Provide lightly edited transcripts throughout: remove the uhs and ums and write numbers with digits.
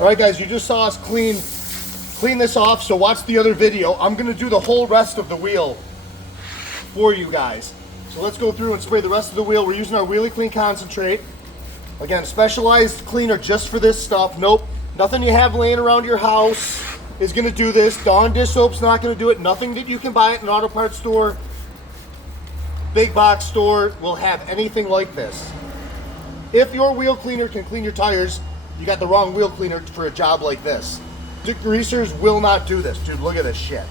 All right, guys, you just saw us clean this off, so watch the other video. I'm gonna do the whole rest of the wheel for you guys. So let's go through and spray the rest of the wheel. We're using our Wheelie Clean Concentrate. Again, specialized cleaner just for this stuff. Nope, nothing you have laying around your house is gonna do this. Dawn dish soap's not gonna do it. Nothing that you can buy at an auto parts store, big box store will have anything like this. If your wheel cleaner can clean your tires, you got the wrong wheel cleaner for a job like this. Degreasers will not do this. Dude, look at this shit.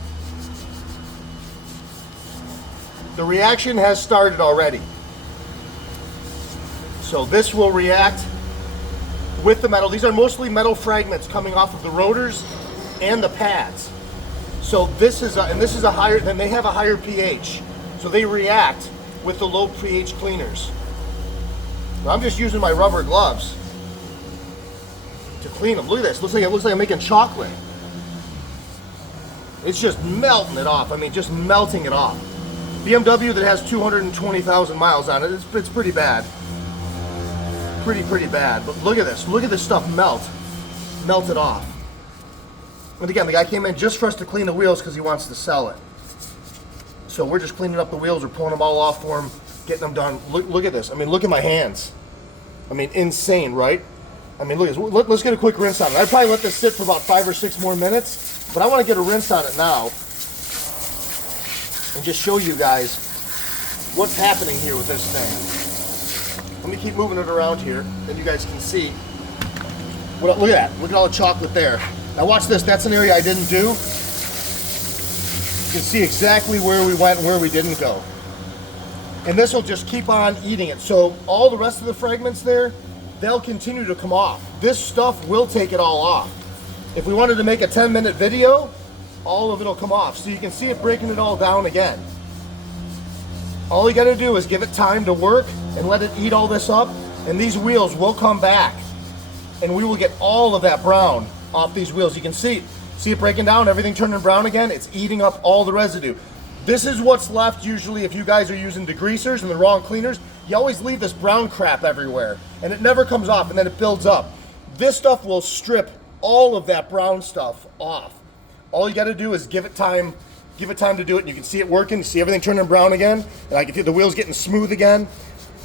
The reaction has started already. So this will react with the metal. These are mostly metal fragments coming off of the rotors and the pads. So this is a higher, then they have a higher pH. So they react with the low pH cleaners. I'm just using my rubber gloves to clean them. Look at this. It looks like I'm making chocolate. It's just melting it off. I mean, just melting it off. BMW that has 220,000 miles on it, it's pretty bad. Pretty bad. But look at this. Look at this stuff melt it off. And again, the guy came in just for us to clean the wheels because he wants to sell it. So we're just cleaning up the wheels. We're pulling them all off for him, getting them done. Look at this. I mean, look at my hands. I mean, insane, right? I mean, look at this. Let's get a quick rinse on it. I'd probably let this sit for about 5 or 6 more minutes, but I want to get a rinse on it now and just show you guys what's happening here with this thing. Let me keep moving it around here, then you guys can see. Look at that. Look at all the chocolate there. Now watch this. That's an area I didn't do. You can see exactly where we went and where we didn't go. And this will just keep on eating it. So all the rest of the fragments there, they'll continue to come off. This stuff will take it all off. If we wanted to make a 10-minute video, all of it'll come off. So you can see it breaking it all down again. All you gotta do is give it time to work and let it eat all this up, and these wheels will come back. And we will get all of that brown off these wheels. You can see it breaking down, everything turning brown again. It's eating up all the residue. This is what's left usually if you guys are using degreasers and the wrong cleaners. You always leave this brown crap everywhere, and it never comes off, and then it builds up. This stuff will strip all of that brown stuff off. All you got to do is give it time to do it, and you can see it working. You see everything turning brown again, and I can see the wheels getting smooth again.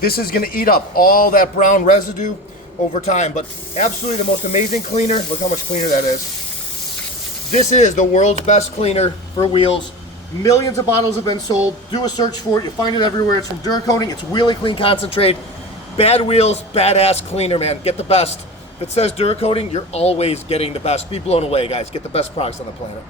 This is going to eat up all that brown residue over time, but absolutely the most amazing cleaner. Look how much cleaner that is. This is the world's best cleaner for wheels. Millions of bottles have been sold. Do a search for it. You'll find it everywhere. It's from Dura-Coating. It's Wheelie Clean Concentrate. Bad wheels, badass cleaner, man. Get the best. If it says Dura-Coating, you're always getting the best. Be blown away, guys. Get the best products on the planet.